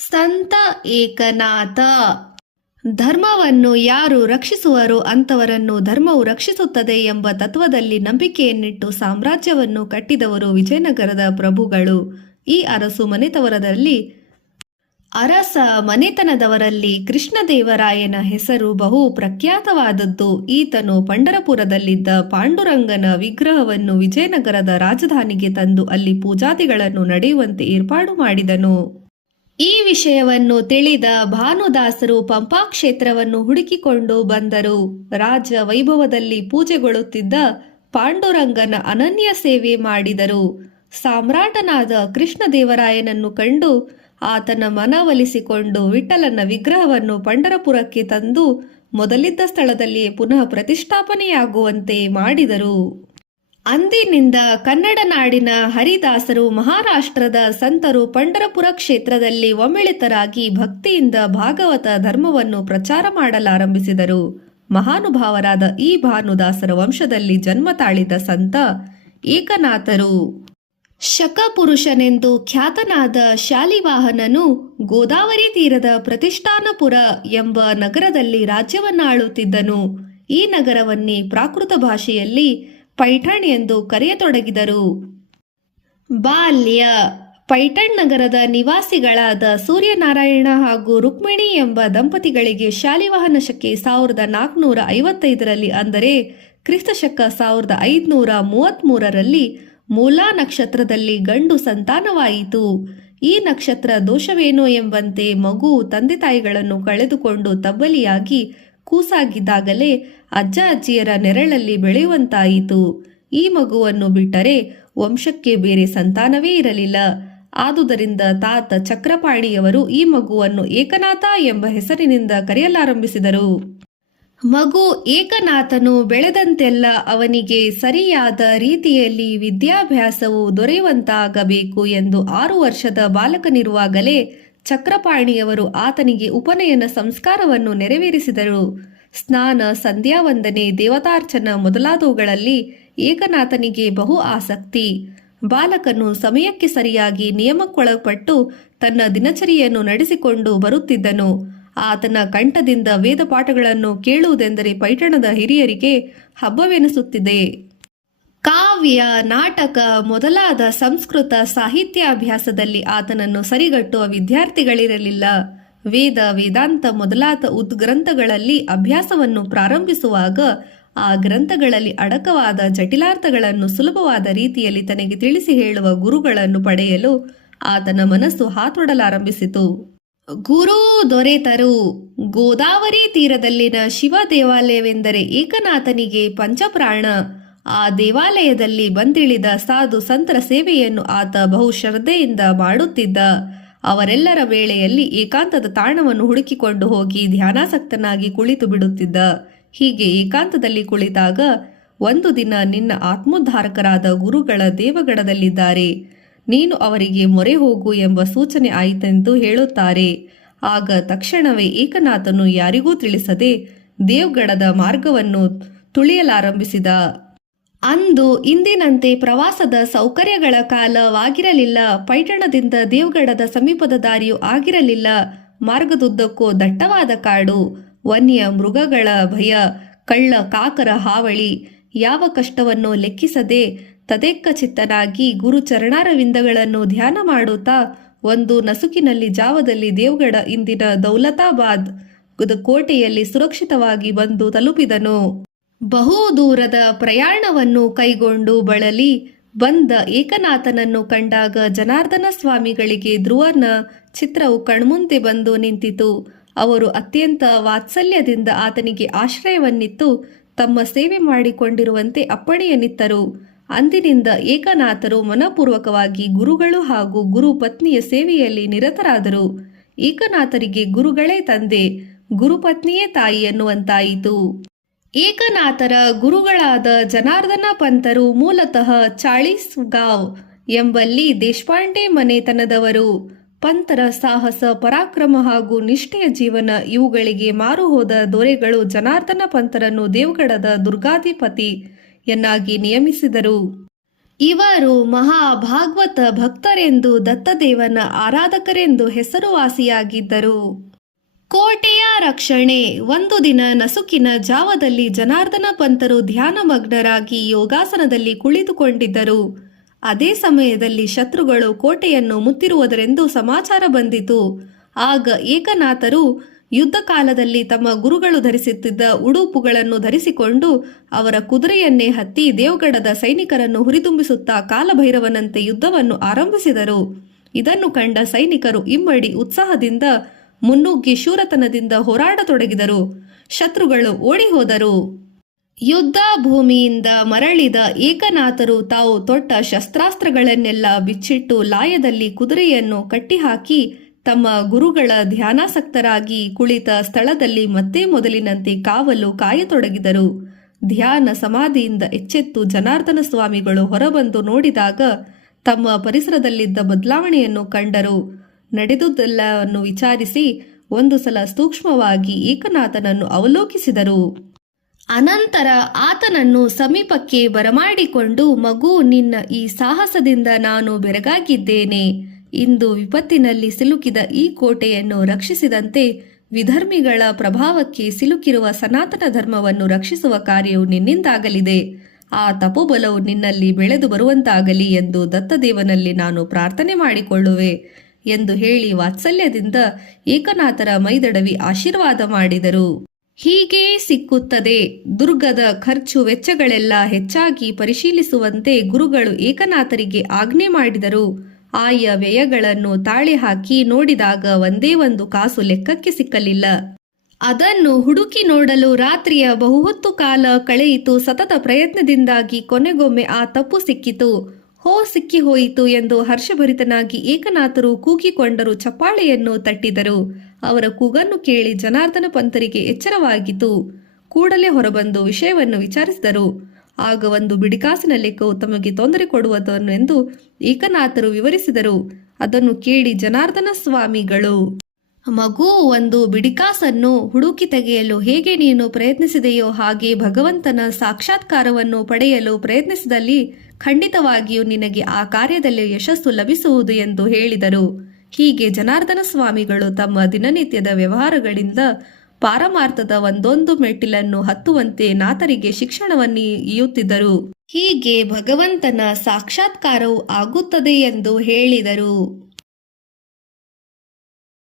ಸಂತ ಏಕನಾಥ. ಧರ್ಮವನ್ನು ಯಾರು ರಕ್ಷಿಸುವರೋ ಅಂಥವರನ್ನು ಧರ್ಮವು ರಕ್ಷಿಸುತ್ತದೆ ಎಂಬ ತತ್ವದಲ್ಲಿ ನಂಬಿಕೆಯನ್ನಿಟ್ಟು ಸಾಮ್ರಾಜ್ಯವನ್ನು ಕಟ್ಟಿದವರು ವಿಜಯನಗರದ ಪ್ರಭುಗಳು. ಈ ಅರಸ ಮನೆತನದವರಲ್ಲಿ ಕೃಷ್ಣದೇವರಾಯನ ಹೆಸರು ಬಹು ಪ್ರಖ್ಯಾತವಾದದ್ದು. ಈತನು ಪಂಢರಪುರದಲ್ಲಿದ್ದ ಪಾಂಡುರಂಗನ ವಿಗ್ರಹವನ್ನು ವಿಜಯನಗರದ ರಾಜಧಾನಿಗೆ ತಂದು ಅಲ್ಲಿ ಪೂಜಾದಿಗಳನ್ನು ನಡೆಯುವಂತೆ ಏರ್ಪಾಡು ಮಾಡಿದನು. ಈ ವಿಷಯವನ್ನು ತಿಳಿದ ಭಾನುದಾಸರು ಪಂಪಾ ಕ್ಷೇತ್ರವನ್ನು ಹುಡುಕಿಕೊಂಡು ಬಂದರು. ರಾಜ ವೈಭವದಲ್ಲಿ ಪೂಜೆಗೊಳ್ಳುತ್ತಿದ್ದ ಪಾಂಡುರಂಗನ ಅನನ್ಯ ಸೇವೆ ಮಾಡಿದರು. ಸಾಮ್ರಾಟನಾದ ಕೃಷ್ಣದೇವರಾಯನನ್ನು ಕಂಡು ಆತನ ಮನವೊಲಿಸಿಕೊಂಡು ವಿಠ್ಠಲನ ವಿಗ್ರಹವನ್ನು ಪಂಢರಪುರಕ್ಕೆ ತಂದು ಮೊದಲಿದ್ದ ಸ್ಥಳದಲ್ಲಿಯೇ ಪುನಃ ಪ್ರತಿಷ್ಠಾಪನೆಯಾಗುವಂತೆ ಮಾಡಿದರು. ಅಂದಿನಿಂದ ಕನ್ನಡ ನಾಡಿನ ಹರಿದಾಸರು ಮಹಾರಾಷ್ಟ್ರದ ಸಂತರು ಪಂಢರಪುರ ಕ್ಷೇತ್ರದಲ್ಲಿ ಒಮ್ಮಿಳಿತರಾಗಿ ಭಕ್ತಿಯಿಂದ ಭಾಗವತ ಧರ್ಮವನ್ನು ಪ್ರಚಾರ ಮಾಡಲಾರಂಭಿಸಿದರು. ಮಹಾನುಭಾವರಾದ ಈ ಭಾನುದಾಸರ ವಂಶದಲ್ಲಿ ಜನ್ಮ ತಾಳಿದ ಸಂತ ಏಕನಾಥರು. ಶಕಪುರುಷನೆಂದು ಖ್ಯಾತನಾದ ಶಾಲಿವಾಹನನು ಗೋದಾವರಿ ತೀರದ ಪ್ರತಿಷ್ಠಾನಪುರ ಎಂಬ ನಗರದಲ್ಲಿ ರಾಜ್ಯವನ್ನಾಳುತ್ತಿದ್ದನು. ಈ ನಗರವನ್ನೇ ಪ್ರಾಕೃತ ಭಾಷೆಯಲ್ಲಿ ಪೈಠಣ್ ಎಂದು ಕರೆಯತೊಡಗಿದರು. ಬಾಲ್ಯ. ಪೈಠಣ್ ನಗರದ ನಿವಾಸಿಗಳಾದ ಸೂರ್ಯನಾರಾಯಣ ಹಾಗೂ ರುಕ್ಮಿಣಿ ಎಂಬ ದಂಪತಿಗಳಿಗೆ ಶಾಲಿವಾಹನ ಶಕೆ 1455ರಲ್ಲಿ ಅಂದರೆ ಕ್ರಿಸ್ತಶಕ 1533ರಲ್ಲಿ ಮೂಲಾ ನಕ್ಷತ್ರದಲ್ಲಿ ಗಂಡು ಸಂತಾನವಾಯಿತು. ಈ ನಕ್ಷತ್ರ ದೋಷವೇನೋ ಎಂಬಂತೆ ಮಗು ತಂದೆ ತಾಯಿಗಳನ್ನು ಕಳೆದುಕೊಂಡು ತಬ್ಬಲಿಯಾಗಿ ಕೂಸಾಗಿದ್ದಾಗಲೇ ಅಜ್ಜ ಅಜ್ಜಿಯರ ನೆರಳಲ್ಲಿ ಬೆಳೆಯುವಂತಾಯಿತು. ಈ ಮಗುವನ್ನು ಬಿಟ್ಟರೆ ವಂಶಕ್ಕೆ ಬೇರೆ ಸಂತಾನವೇ ಇರಲಿಲ್ಲ. ಆದುದರಿಂದ ತಾತ ಚಕ್ರಪಾಣಿಯವರು ಈ ಮಗುವನ್ನು ಏಕನಾಥ ಎಂಬ ಹೆಸರಿನಿಂದ ಕರೆಯಲಾರಂಭಿಸಿದರು. ಮಗು ಏಕನಾಥನು ಬೆಳೆದಂತೆಲ್ಲ ಅವನಿಗೆ ಸರಿಯಾದ ರೀತಿಯಲ್ಲಿ ವಿದ್ಯಾಭ್ಯಾಸವು ದೊರೆಯುವಂತಾಗಬೇಕು ಎಂದು 6 ವರ್ಷದ ಬಾಲಕನಿರುವಾಗಲೇ ಚಕ್ರಪಾಣಿಯವರು ಆತನಿಗೆ ಉಪನಯನ ಸಂಸ್ಕಾರವನ್ನು ನೆರವೇರಿಸಿದರು. ಸ್ನಾನ, ಸಂಧ್ಯಾವಂದನೆ, ದೇವತಾರ್ಚನ ಮೊದಲಾದವುಗಳಲ್ಲಿ ಏಕನಾಥನಿಗೆ ಬಹು ಆಸಕ್ತಿ. ಬಾಲಕನು ಸಮಯಕ್ಕೆ ಸರಿಯಾಗಿ ನಿಯಮಕ್ಕೊಳಪಟ್ಟು ತನ್ನ ದಿನಚರಿಯನ್ನು ನಡೆಸಿಕೊಂಡು ಬರುತ್ತಿದ್ದನು. ಆತನ ಕಂಠದಿಂದ ವೇದ ಪಾಠಗಳನ್ನು ಕೇಳುವುದೆಂದರೆ ಪೈಠಣದ ಹಿರಿಯರಿಗೆ ಹಬ್ಬವೆನಿಸುತ್ತಿದೆ. ಕಾವ್ಯ, ನಾಟಕ ಮೊದಲಾದ ಸಂಸ್ಕೃತ ಸಾಹಿತ್ಯಾಭ್ಯಾಸದಲ್ಲಿ ಆತನನ್ನು ಸರಿಗಟ್ಟುವ ವಿದ್ಯಾರ್ಥಿಗಳಿರಲಿಲ್ಲ. ವೇದ, ವೇದಾಂತ ಮೊದಲಾದ ಉದ್ಗ್ರಂಥಗಳಲ್ಲಿ ಅಭ್ಯಾಸವನ್ನು ಪ್ರಾರಂಭಿಸುವಾಗ ಆ ಗ್ರಂಥಗಳಲ್ಲಿ ಅಡಕವಾದ ಜಟಿಲಾರ್ಥಗಳನ್ನು ಸುಲಭವಾದ ರೀತಿಯಲ್ಲಿ ತನಗೆ ತಿಳಿಸಿ ಹೇಳುವ ಗುರುಗಳನ್ನು ಪಡೆಯಲು ಆತನ ಮನಸ್ಸು ಹಾತೊಡಲಾರಂಭಿಸಿತು. ಗುರು ದೊರೆತರು. ಗೋದಾವರಿ ತೀರದಲ್ಲಿನ ಶಿವ ದೇವಾಲಯವೆಂದರೆ ಏಕನಾಥನಿಗೆ ಪಂಚಪ್ರಾಣ. ಆ ದೇವಾಲಯದಲ್ಲಿ ಬಂದಿಳಿದ ಸಾಧು ಸಂತರ ಸೇವೆಯನ್ನು ಆತ ಬಹು ಶ್ರದ್ಧೆಯಿಂದ ಮಾಡುತ್ತಿದ್ದ. ಅವರೆಲ್ಲರ ವೇಳೆಯಲ್ಲಿ ಏಕಾಂತದ ತಾಣವನ್ನು ಹುಡುಕಿಕೊಂಡು ಹೋಗಿ ಧ್ಯಾನಾಸಕ್ತನಾಗಿ ಕುಳಿತು ಬಿಡುತ್ತಿದ್ದ. ಹೀಗೆ ಏಕಾಂತದಲ್ಲಿ ಕುಳಿತಾಗ ಒಂದು ದಿನ ನಿನ್ನ ಆತ್ಮೋದ್ಧಾರಕರಾದ ಗುರುಗಳ ದೇವಗಡದಲ್ಲಿದ್ದಾರೆ, ನೀನು ಅವರಿಗೆ ಮೊರೆ ಹೋಗು ಎಂಬ ಸೂಚನೆ ಆಯಿತೆಂದು ಹೇಳುತ್ತಾರೆ. ಆಗ ತಕ್ಷಣವೇ ಏಕನಾಥನು ಯಾರಿಗೂ ತಿಳಿಸದೆ ದೇವಗಡದ ಮಾರ್ಗವನ್ನು ತುಳಿಯಲಾರಂಭಿಸಿದ. ಅಂದು ಇಂದಿನಂತೆ ಪ್ರವಾಸದ ಸೌಕರ್ಯಗಳ ಕಾಲವಾಗಿರಲಿಲ್ಲ. ಪೈಠಣದಿಂದ ದೇವಗಡದ ಸಮೀಪದ ದಾರಿಯೂ ಆಗಿರಲಿಲ್ಲ. ಮಾರ್ಗದುದ್ದಕ್ಕೂ ದಟ್ಟವಾದ ಕಾಡು, ವನ್ಯ ಮೃಗಗಳ ಭಯ, ಕಳ್ಳ ಕಾಕರ ಹಾವಳಿ. ಯಾವ ಕಷ್ಟವನ್ನು ಲೆಕ್ಕಿಸದೆ ತದೇಕಚಿತ್ತನಾಗಿ ಗುರು ಚರಣಾರವಿಂದಗಳನ್ನು ಧ್ಯಾನ ಮಾಡುತ್ತಾ ಒಂದು ನಸುಕಿನಲ್ಲಿ ಜಾವದಲ್ಲಿ ದೇವಗಡ ಇಂದಿನ ದೌಲತಾಬಾದ್ ಕೋಟೆಯಲ್ಲಿ ಸುರಕ್ಷಿತವಾಗಿ ಬಂದು ತಲುಪಿದನು. ಬಹು ದೂರದ ಪ್ರಯಾಣವನ್ನು ಕೈಗೊಂಡು ಬಳಲಿ ಬಂದ ಏಕನಾಥನನ್ನು ಕಂಡಾಗ ಜನಾರ್ದನ ಸ್ವಾಮಿಗಳಿಗೆ ಧ್ರುವನ ಚಿತ್ರವು ಕಣ್ಮುಂದೆ ಬಂದು ನಿಂತಿತು. ಅವರು ಅತ್ಯಂತ ವಾತ್ಸಲ್ಯದಿಂದ ಆತನಿಗೆ ಆಶ್ರಯವನ್ನಿತ್ತು ತಮ್ಮ ಸೇವೆ ಮಾಡಿಕೊಂಡಿರುವಂತೆ ಅಪ್ಪಣೆಯನ್ನಿತ್ತರು. ಅಂದಿನಿಂದ ಏಕನಾಥರು ಮನಪೂರ್ವಕವಾಗಿ ಗುರುಗಳು ಹಾಗೂ ಗುರು ಪತ್ನಿಯ ಸೇವೆಯಲ್ಲಿ ನಿರತರಾದರು. ಏಕನಾಥರಿಗೆ ಗುರುಗಳೇ ತಂದೆ, ಗುರುಪತ್ನಿಯೇ ತಾಯಿ ಎನ್ನುವಂತಾಯಿತು. ಏಕನಾಥರ ಗುರುಗಳಾದ ಜನಾರ್ದನ ಪಂತರು ಮೂಲತಃ ಚಾಳಿಸ್ಗಾಂವ್ ಎಂಬಲ್ಲಿ ದೇಶಪಾಂಡೆ ಮನೆತನದವರು. ಪಂತರ ಸಾಹಸ, ಪರಾಕ್ರಮ ಹಾಗೂ ನಿಷ್ಠೆಯ ಜೀವನ ಇವುಗಳಿಗೆ ಮಾರು ಹೋದ ದೊರೆಗಳು ಜನಾರ್ದನ ಪಂತರನ್ನು ದೇವಗಡದ ದುರ್ಗಾಧಿಪತಿ ಯನ್ನಾಗಿ ನೇಮಿಸಿದರು. ಇವರು ಮಹಾಭಾಗವತ ಭಕ್ತರೆಂದು ದತ್ತದೇವನ ಆರಾಧಕರೆಂದು ಹೆಸರುವಾಸಿಯಾಗಿದ್ದರು. ಕೋಟೆಯ ರಕ್ಷಣೆ. ಒಂದು ದಿನ ನಸುಕಿನ ಜಾವದಲ್ಲಿ ಜನಾರ್ದನ ಪಂತರು ಧ್ಯಾನಮಗ್ನರಾಗಿ ಯೋಗಾಸನದಲ್ಲಿ ಕುಳಿತುಕೊಂಡಿದ್ದರು. ಅದೇ ಸಮಯದಲ್ಲಿ ಶತ್ರುಗಳು ಕೋಟೆಯನ್ನು ಮುತ್ತಿರುವುದರೆಂದು ಸಮಾಚಾರ ಬಂದಿತು. ಆಗ ಏಕನಾಥರು ಯುದ್ಧ ಕಾಲದಲ್ಲಿ ತಮ್ಮ ಗುರುಗಳು ಧರಿಸುತ್ತಿದ್ದ ಉಡುಪುಗಳನ್ನು ಧರಿಸಿಕೊಂಡು ಅವರ ಕುದುರೆಯನ್ನೇ ಹತ್ತಿ ದೇವಗಢದ ಸೈನಿಕರನ್ನು ಹುರಿದುಂಬಿಸುತ್ತಾ ಕಾಲಭೈರವನಂತೆ ಯುದ್ಧವನ್ನು ಆರಂಭಿಸಿದರು. ಇದನ್ನು ಕಂಡ ಸೈನಿಕರು ಇಮ್ಮಡಿ ಉತ್ಸಾಹದಿಂದ ಮುನ್ನುಗ್ಗಿ ಶೂರತನದಿಂದ ಹೋರಾಡತೊಡಗಿದರು. ಶತ್ರುಗಳು ಓಡಿ ಹೋದರು. ಯುದ್ಧ ಭೂಮಿಯಿಂದ ಮರಳಿದ ಏಕನಾಥರು ತಾವು ತೊಟ್ಟ ಶಸ್ತ್ರಾಸ್ತ್ರಗಳನ್ನೆಲ್ಲ ಬಿಚ್ಚಿಟ್ಟು ಲಾಯದಲ್ಲಿ ಕುದುರೆಯನ್ನು ಕಟ್ಟಿಹಾಕಿ ತಮ್ಮ ಗುರುಗಳ ಧ್ಯಾನಾಸಕ್ತರಾಗಿ ಕುಳಿತ ಸ್ಥಳದಲ್ಲಿ ಮತ್ತೆ ಮೊದಲಿನಂತೆ ಕಾವಲು ಕಾಯತೊಡಗಿದರು. ಧ್ಯಾನ ಸಮಾಧಿಯಿಂದ ಎಚ್ಚೆತ್ತು ಜನಾರ್ದನ ಸ್ವಾಮಿಗಳು ಹೊರಬಂದು ನೋಡಿದಾಗ ತಮ್ಮ ಪರಿಸರದಲ್ಲಿದ್ದ ಬದಲಾವಣೆಯನ್ನು ಕಂಡರು. ನಡೆದುದೆಲ್ಲವನ್ನು ವಿಚಾರಿಸಿ ಒಂದು ಸಲ ಸೂಕ್ಷ್ಮವಾಗಿ ಏಕನಾಥನನ್ನು ಅವಲೋಕಿಸಿದರು. ಅನಂತರ ಆತನನ್ನು ಸಮೀಪಕ್ಕೆ ಬರಮಾಡಿಕೊಂಡು, ಮಗು, ನಿನ್ನ ಈ ಸಾಹಸದಿಂದ ನಾನು ಬೆರಗಾಗಿದ್ದೇನೆ. ಇಂದು ವಿಪತ್ತಿನಲ್ಲಿ ಸಿಲುಕಿದ ಈ ಕೋಟೆಯನ್ನು ರಕ್ಷಿಸಿದಂತೆ ವಿಧರ್ಮಿಗಳ ಪ್ರಭಾವಕ್ಕೆ ಸಿಲುಕಿರುವ ಸನಾತನ ಧರ್ಮವನ್ನು ರಕ್ಷಿಸುವ ಕಾರ್ಯವು ನಿನ್ನಿಂದಾಗಲಿದೆ. ಆ ತಪೋಬಲವು ನಿನ್ನಲ್ಲಿ ಬೆಳೆದು ಬರುವಂತಾಗಲಿ ಎಂದು ದತ್ತದೇವನಲ್ಲಿ ನಾನು ಪ್ರಾರ್ಥನೆ ಮಾಡಿಕೊಳ್ಳುವೆ ಎಂದು ಹೇಳಿ ವಾತ್ಸಲ್ಯದಿಂದ ಏಕನಾಥರ ಮೈದಡವಿ ಆಶೀರ್ವಾದ ಮಾಡಿದರು. ಹೀಗೆ ಸಿಕ್ಕುತ್ತದೆ. ದುರ್ಗದ ಖರ್ಚು ವೆಚ್ಚಗಳೆಲ್ಲ ಹೆಚ್ಚಾಗಿ ಪರಿಶೀಲಿಸುವಂತೆ ಗುರುಗಳು ಏಕನಾಥರಿಗೆ ಆಜ್ಞೆ ಮಾಡಿದರು. ಆಯಾ ವ್ಯಯಗಳನ್ನು ತಾಳೆ ಹಾಕಿ ನೋಡಿದಾಗ ಒಂದೇ ಒಂದು ಕಾಸು ಲೆಕ್ಕಕ್ಕೆ ಸಿಕ್ಕಲಿಲ್ಲ. ಅದನ್ನು ಹುಡುಕಿ ನೋಡಲು ರಾತ್ರಿಯ ಬಹುಹೊತ್ತು ಕಾಲ ಕಳೆಯಿತು. ಸತತ ಪ್ರಯತ್ನದಿಂದಾಗಿ ಕೊನೆಗೊಮ್ಮೆ ಆ ತಪ್ಪು ಸಿಕ್ಕಿತು. ಸಿಕ್ಕಿ ಹೋಯಿತು ಎಂದು ಹರ್ಷಭರಿತನಾಗಿ ಏಕನಾಥರು ಕೂಗಿಕೊಂಡರು. ಚಪ್ಪಾಳೆಯನ್ನು ತಟ್ಟಿದರು. ಅವರ ಕೂಗನ್ನು ಕೇಳಿ ಜನಾರ್ದನ ಪಂತರಿಗೆ ಎಚ್ಚರವಾಗಿತು. ಕೂಡಲೇ ಹೊರಬಂದು ವಿಷಯವನ್ನು ವಿಚಾರಿಸಿದರು. ಆಗ ಒಂದು ಬಿಡಿಕಾಸಿನ ಲೆಕ್ಕವು ತಮಗೆ ತೊಂದರೆ ಕೊಡುವುದನ್ನೆಂದು ಏಕನಾಥರು ವಿವರಿಸಿದರು. ಅದನ್ನು ಕೇಳಿ ಜನಾರ್ದನ ಸ್ವಾಮಿಗಳು, ಮಗು, ಒಂದು ಬಿಡಿಕಾಸನ್ನು ಹುಡುಕಿ ತೆಗೆಯಲು ಹೇಗೆ ನೀನು ಪ್ರಯತ್ನಿಸಿದೆಯೋ ಹಾಗೆ ಭಗವಂತನ ಸಾಕ್ಷಾತ್ಕಾರವನ್ನು ಪಡೆಯಲು ಪ್ರಯತ್ನಿಸಿದಲ್ಲಿ ಖಂಡಿತವಾಗಿಯೂ ನಿನಗೆ ಆ ಕಾರ್ಯದಲ್ಲಿ ಯಶಸ್ಸು ಲಭಿಸುವುದು ಎಂದು ಹೇಳಿದರು. ಹೀಗೆ ಜನಾರ್ದನ ಸ್ವಾಮಿಗಳು ತಮ್ಮ ದಿನನಿತ್ಯದ ವ್ಯವಹಾರಗಳಿಂದ ಪಾರಮಾರ್ಥದ ಒಂದೊಂದು ಮೆಟ್ಟಿಲನ್ನು ಹತ್ತುವಂತೆ ನಾಥರಿಗೆ ಶಿಕ್ಷಣವನ್ನು ಇಯುತ್ತಿದ್ದರು. ಹೀಗೆ ಭಗವಂತನ ಸಾಕ್ಷಾತ್ಕಾರವು ಆಗುತ್ತದೆ ಎಂದು ಹೇಳಿದರು.